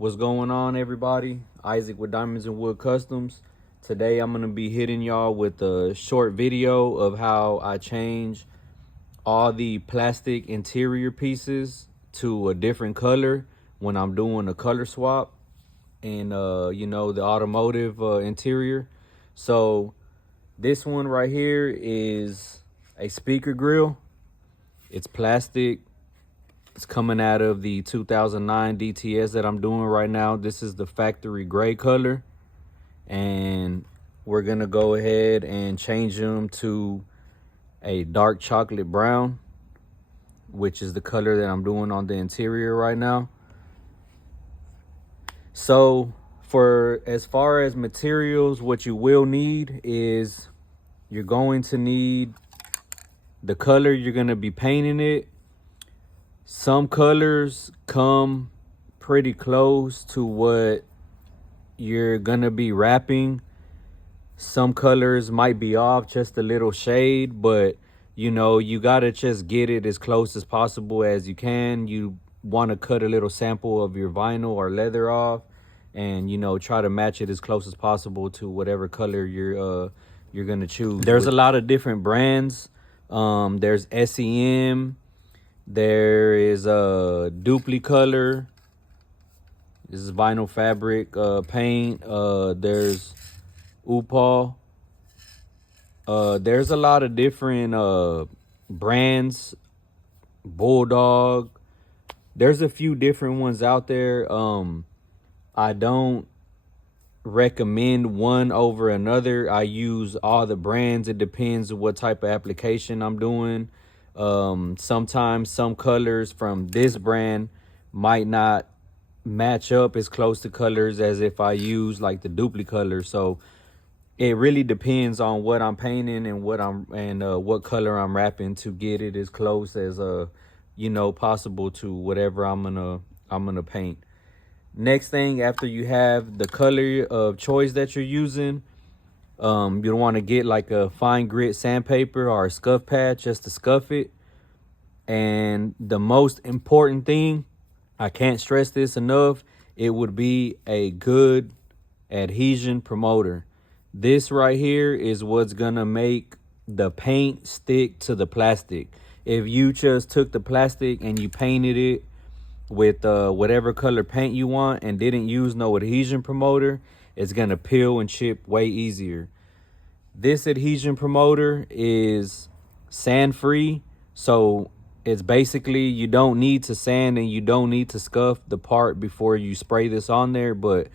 What's going on, everybody? Isaac with Diamonds and Wood Customs. Today I'm going to be hitting y'all with a short video of how I change all the plastic interior pieces to a different color when I'm doing a color swap in the automotive interior. So this one right here is a speaker grill. It's plastic. It's coming out of the 2009 DTS that I'm doing right now. This is the factory gray color. And we're going to go ahead and change them to a dark chocolate brown, which is the color that I'm doing on the interior right now. So for as far as materials, what you will need is you're going to need the color you're going to be painting it. Some colors come pretty close to what you're gonna be wrapping. Some colors might be off just a little shade, but you gotta just get it as close as possible as you can. You want to cut a little sample of your vinyl or leather off and try to match it as close as possible to whatever color you're gonna choose. There's a lot of different brands. There's SEM. There is a Duplicolor. This is vinyl fabric paint. There's Upholstery. There's a lot of different brands. Bulldog. There's a few different ones out there. I don't recommend one over another. I use all the brands. It depends on what type of application I'm doing. Sometimes some colors from this brand might not match up as close to colors as if I use like the Duplicolor. So it really depends on what I'm painting and what color I'm wrapping to get it as close as possible to whatever I'm gonna paint. Next thing, after you have the color of choice that you're using, you don't want to get like a fine grit sandpaper or a scuff pad just to scuff it. And the most important thing, I can't stress this enough, it would be a good adhesion promoter. This right here is what's gonna make the paint stick to the plastic. If you just took the plastic and you painted it with whatever color paint you want and didn't use no adhesion promoter, it's gonna peel and chip way easier. This adhesion promoter is sand free, so it's basically you don't need to sand and you don't need to scuff the part before you spray this on there, but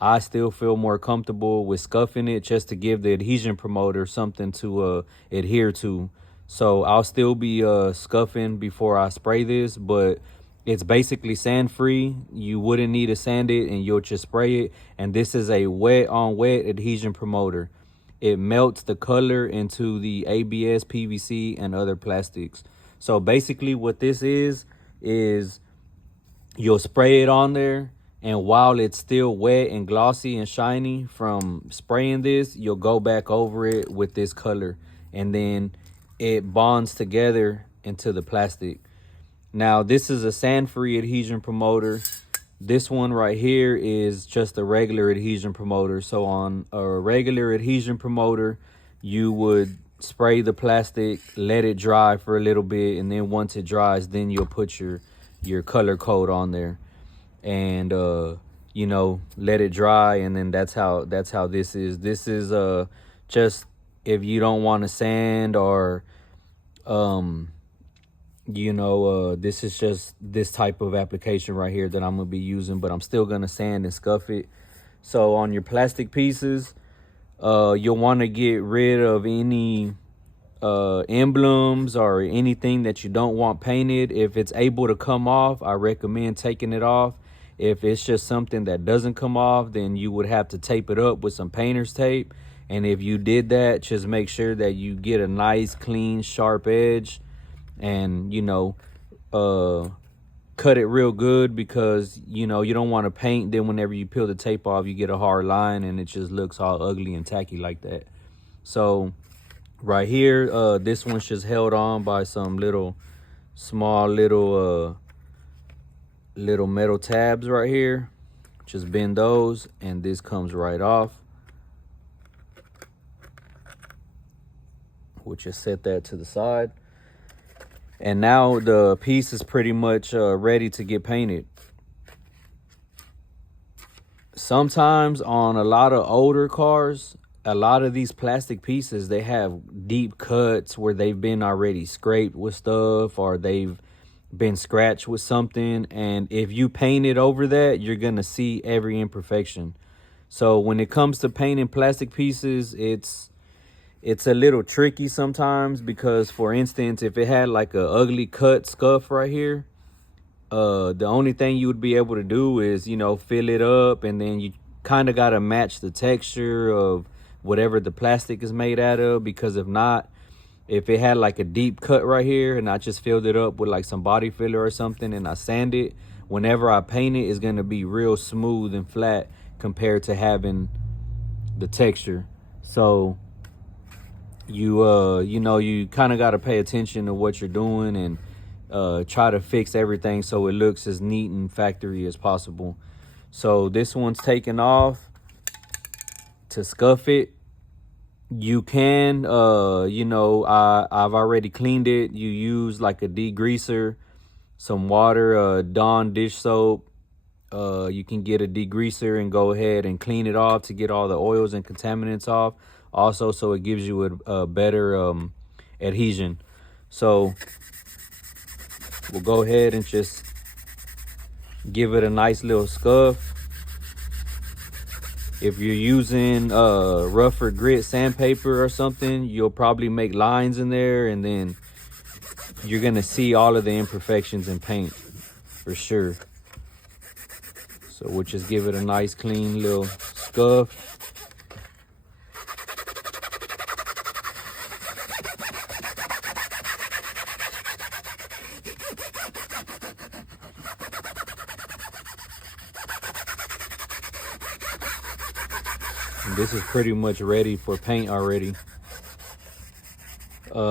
I still feel more comfortable with scuffing it just to give the adhesion promoter something to adhere to. So I'll still be scuffing before I spray this, but it's basically sand free. You wouldn't need to sand it and you'll just spray it. And this is a wet on wet adhesion promoter. It melts the color into the ABS, PVC, and other plastics. So basically what this is you'll spray it on there, and while it's still wet and glossy and shiny from spraying this, you'll go back over it with this color, and then it bonds together into the plastic. Now, this is a sand-free adhesion promoter. This one right here is just a regular adhesion promoter. So on a regular adhesion promoter, you would spray the plastic, let it dry for a little bit, and then once it dries, then you'll put your color coat on there and let it dry, and then that's how this is. This is just if you don't want to sand or this is just this type of application right here that I'm gonna be using, but I'm still gonna sand and scuff it. So on your plastic pieces, you'll want to get rid of any emblems or anything that you don't want painted. If it's able to come off, I recommend taking it off. If it's just something that doesn't come off, then you would have to tape it up with some painter's tape. And if you did that, just make sure that you get a nice, clean, sharp edge and, cut it real good, because, you don't want to paint. Then whenever you peel the tape off, you get a hard line and it just looks all ugly and tacky like that. So right here, this one's just held on by some small little metal tabs right here. Just bend those and this comes right off. We'll just set that to the side. And now the piece is pretty much ready to get painted. Sometimes on a lot of older cars, a lot of these plastic pieces, they have deep cuts where they've been already scraped with stuff or they've been scratched with something. And if you paint it over that, you're going to see every imperfection. So when it comes to painting plastic pieces, it's a little tricky sometimes because, for instance, if it had like a ugly cut scuff right here, the only thing you would be able to do is, you know, fill it up, and then you kind of got to match the texture of whatever the plastic is made out of, because if not, if it had like a deep cut right here and I just filled it up with like some body filler or something and I sand it, whenever I paint it, it's going to be real smooth and flat compared to having the texture. So you know, you kind of got to pay attention to what you're doing and try to fix everything so it looks as neat and factory as possible. So this one's taken off. To scuff it, you can, you know, I've already cleaned it. You use like a degreaser, some water, Dawn dish soap. You can get a degreaser and go ahead and clean it off to get all the oils and contaminants off. Also, so it gives you a better adhesion. So we'll go ahead and just give it a nice little scuff. If you're using rougher grit sandpaper or something, you'll probably make lines in there, and then you're gonna see all of the imperfections in paint for sure. So we'll just give it a nice clean little scuff. This is pretty much ready for paint already.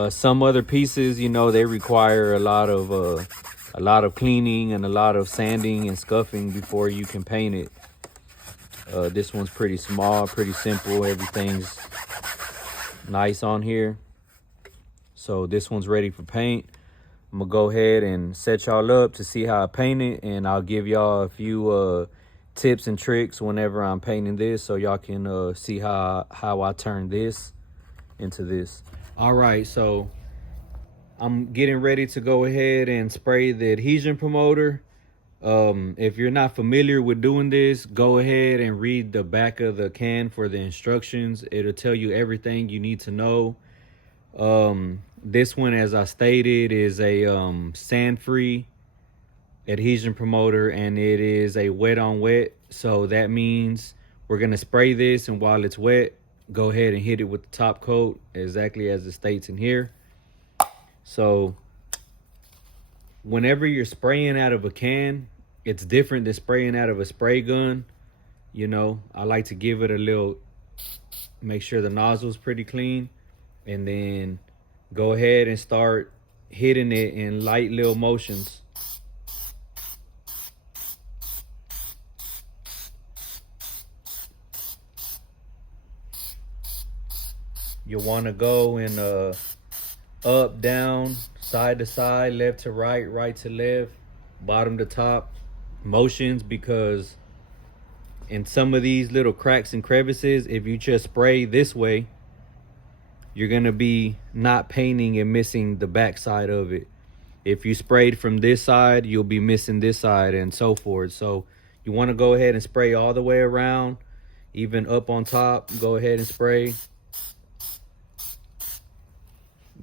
Some other pieces, you know, they require a lot of cleaning and a lot of sanding and scuffing before you can paint it. This one's pretty small, pretty simple. Everything's nice on here. So this one's ready for paint. I'm gonna go ahead and set y'all up to see how I paint it, and I'll give y'all a few tips and tricks whenever I'm painting this, so y'all can see how I turn this into this. All right, so I'm getting ready to go ahead and spray the adhesion promoter. If you're not familiar with doing this, go ahead and read the back of the can for the instructions. It'll tell you everything you need to know. This one, as I stated, is a sand-free adhesion promoter, and it is a wet on wet. So that means we're gonna spray this, and while it's wet, go ahead and hit it with the top coat exactly as it states in here. So whenever you're spraying out of a can, it's different than spraying out of a spray gun. You know, I like to give it a little, make sure the nozzle's pretty clean, and then go ahead and start hitting it in light little motions. You'll want to go in up, down, side to side, left to right, right to left, bottom to top motions, because in some of these little cracks and crevices, if you just spray this way, you're gonna be not painting and missing the back side of it. If you sprayed from this side, you'll be missing this side, and so forth. So you want to go ahead and spray all the way around, even up on top. Go ahead and spray.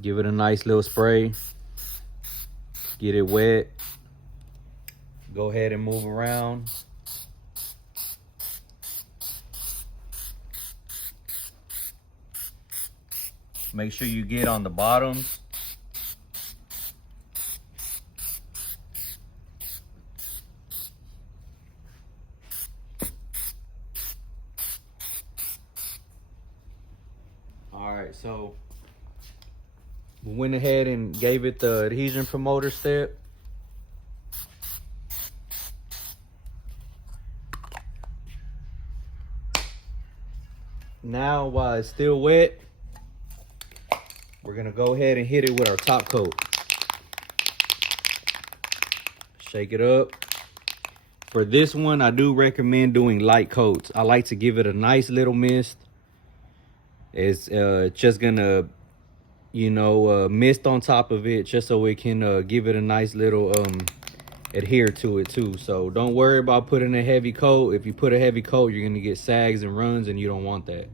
Give it a nice little spray. Get it wet. Go ahead and move around. Make sure you get on the bottoms. All right, so we went ahead and gave it the adhesion promoter step. Now, while it's still wet, we're gonna go ahead and hit it with our top coat. Shake it up. For this one, I do recommend doing light coats. I like to give it a nice little mist. It's just gonna, you know, mist on top of it, just so it can give it a nice little adhere to it too. So don't worry about putting a heavy coat. If you put a heavy coat, you're gonna get sags and runs, and you don't want that.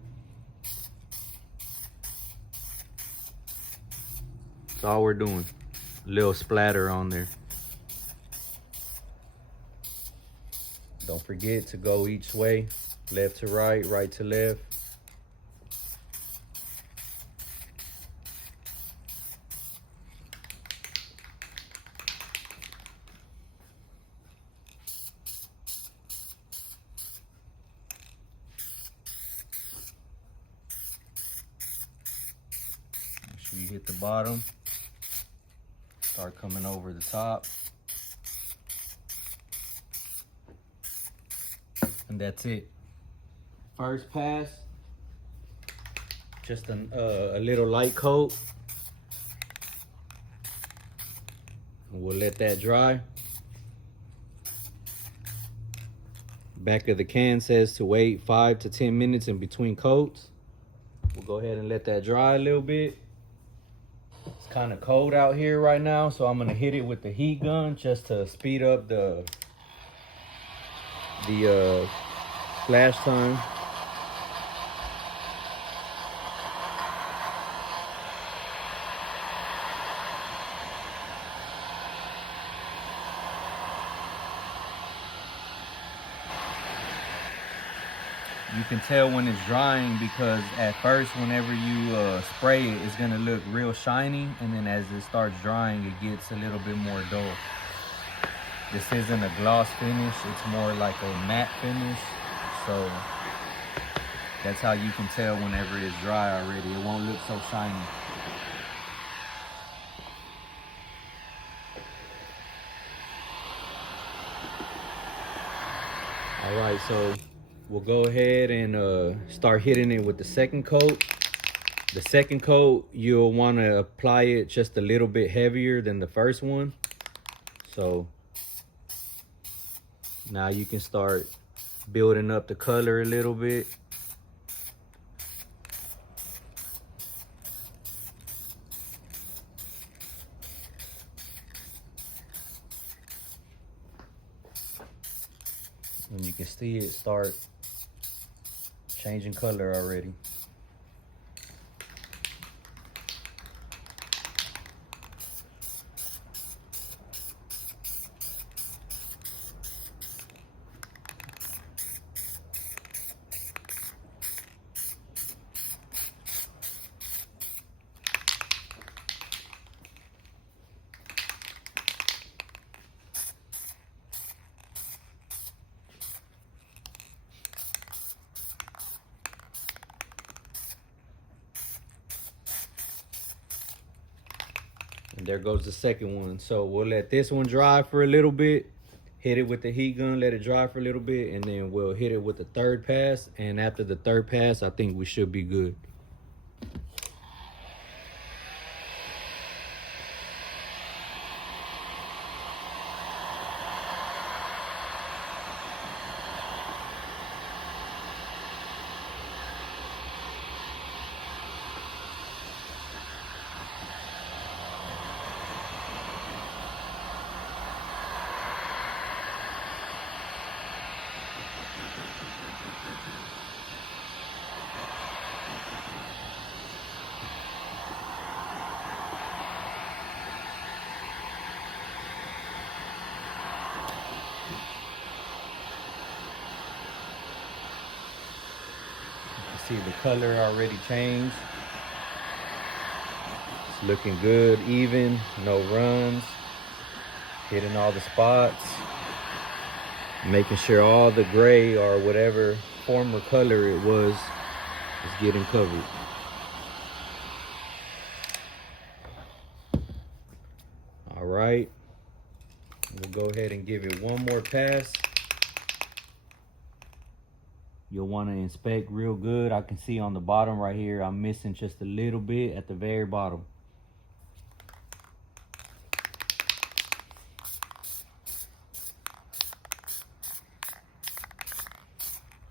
That's all we're doing. A little splatter on there. Don't forget to go each way, left to right, right to left. Make sure you hit the bottom. Start coming over the top. And that's it. First pass, just a little light coat. And we'll let that dry. Back of the can says to wait 5 to 10 minutes in between coats. We'll go ahead and let that dry a little bit. It's kind of cold out here right now, so I'm gonna hit it with the heat gun just to speed up the flash time. You can tell when it's drying because at first, whenever you spray it, it's gonna look real shiny, and then as it starts drying, it gets a little bit more dull. This isn't a gloss finish, it's more like a matte finish. So that's how you can tell whenever it's dry already. It won't look so shiny. All right, so we'll go ahead and start hitting it with the second coat. The second coat, you'll want to apply it just a little bit heavier than the first one. So now you can start building up the color a little bit. And you can see it start changing color already. And there goes the second one. So we'll let this one dry for a little bit, hit it with the heat gun, let it dry for a little bit, and then we'll hit it with the third pass. And after the third pass, I think we should be good. See the color already changed. It's looking good, even, no runs, hitting all the spots, making sure all the gray or whatever former color it was is getting covered. All right, we'll go ahead and give it one more pass. you'll want to inspect real good. I can see on the bottom right here, I'm missing just a little bit at the very bottom.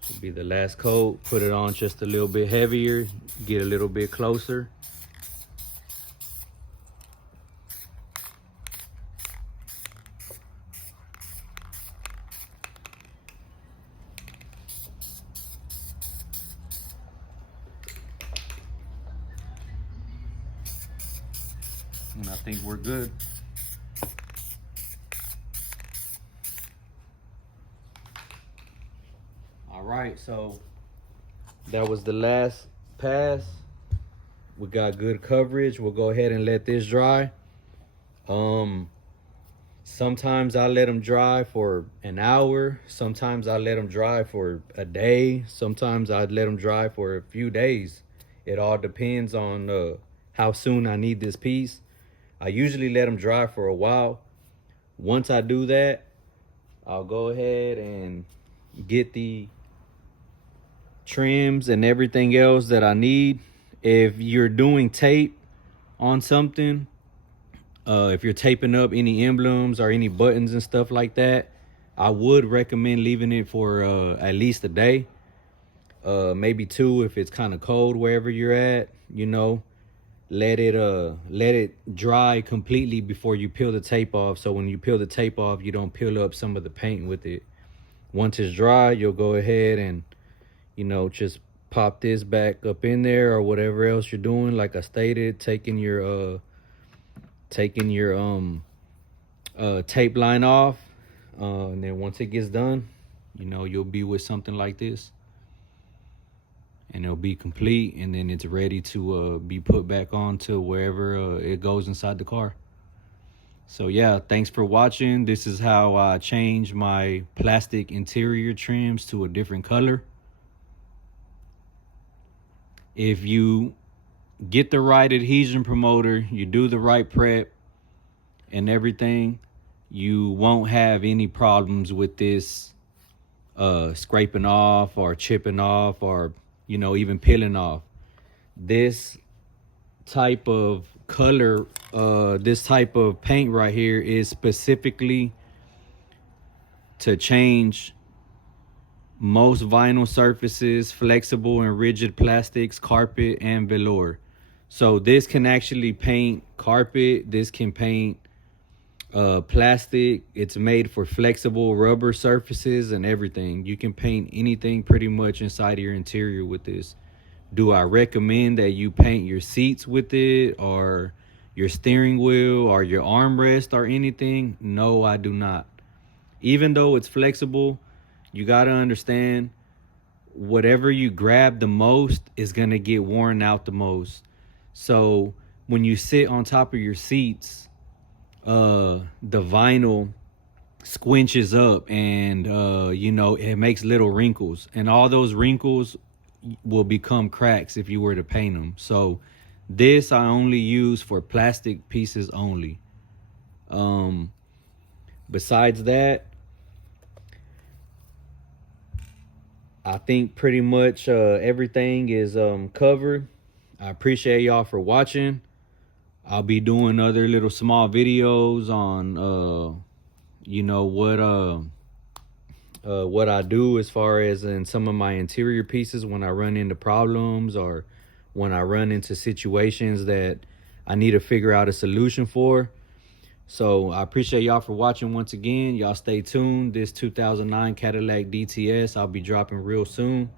Should be the last coat. Put it on just a little bit heavier, get a little bit closer. And I think we're good. All right, so that was the last pass. We got good coverage. We'll go ahead and let this dry. Sometimes I let them dry for an hour. Sometimes I let them dry for a day. Sometimes I let them dry for a few days. It all depends on how soon I need this piece. I usually let them dry for a while. Once I do that, I'll go ahead and get the trims and everything else that I need. If you're doing tape on something, if you're taping up any emblems or any buttons and stuff like that, I would recommend leaving it for at least a day, maybe 2 if it's kind of cold wherever you're at. You know, let it dry completely before you peel the tape off, so when you peel the tape off, you don't peel up some of the paint with it. Once it's dry, you'll go ahead and, you know, just pop this back up in there or whatever else you're doing. Like I stated, taking your tape line off, and then once it gets done, you know, you'll be with something like this, and it'll be complete, and then it's ready to be put back on to wherever it goes inside the car. So yeah, thanks for watching. This is how I change my plastic interior trims to a different color. If you get the right adhesion promoter, you do the right prep and everything, you won't have any problems with this scraping off or chipping off or, you know, even peeling off. This type of color, this type of paint right here is specifically to change most vinyl surfaces, flexible and rigid plastics, carpet, and velour. So this can actually paint carpet. This can paint plastic. It's made for flexible rubber surfaces and everything. You can paint anything pretty much inside of your interior with this. Do I recommend that you paint your seats with it, or your steering wheel, or your armrest, or anything? No, I do not. Even though it's flexible, you got to understand, whatever you grab the most is going to get worn out the most. So when you sit on top of your seats, the vinyl squinches up, and you know, it makes little wrinkles, and all those wrinkles will become cracks if you were to paint them. So this I only use for plastic pieces only. Besides that, I think pretty much everything is covered. I appreciate y'all for watching. I'll be doing other little small videos on you know, what I do as far as in some of my interior pieces when I run into problems, or when I run into situations that I need to figure out a solution for. So I appreciate y'all for watching once again. Y'all stay tuned. This 2009 Cadillac DTS, I'll be dropping real soon.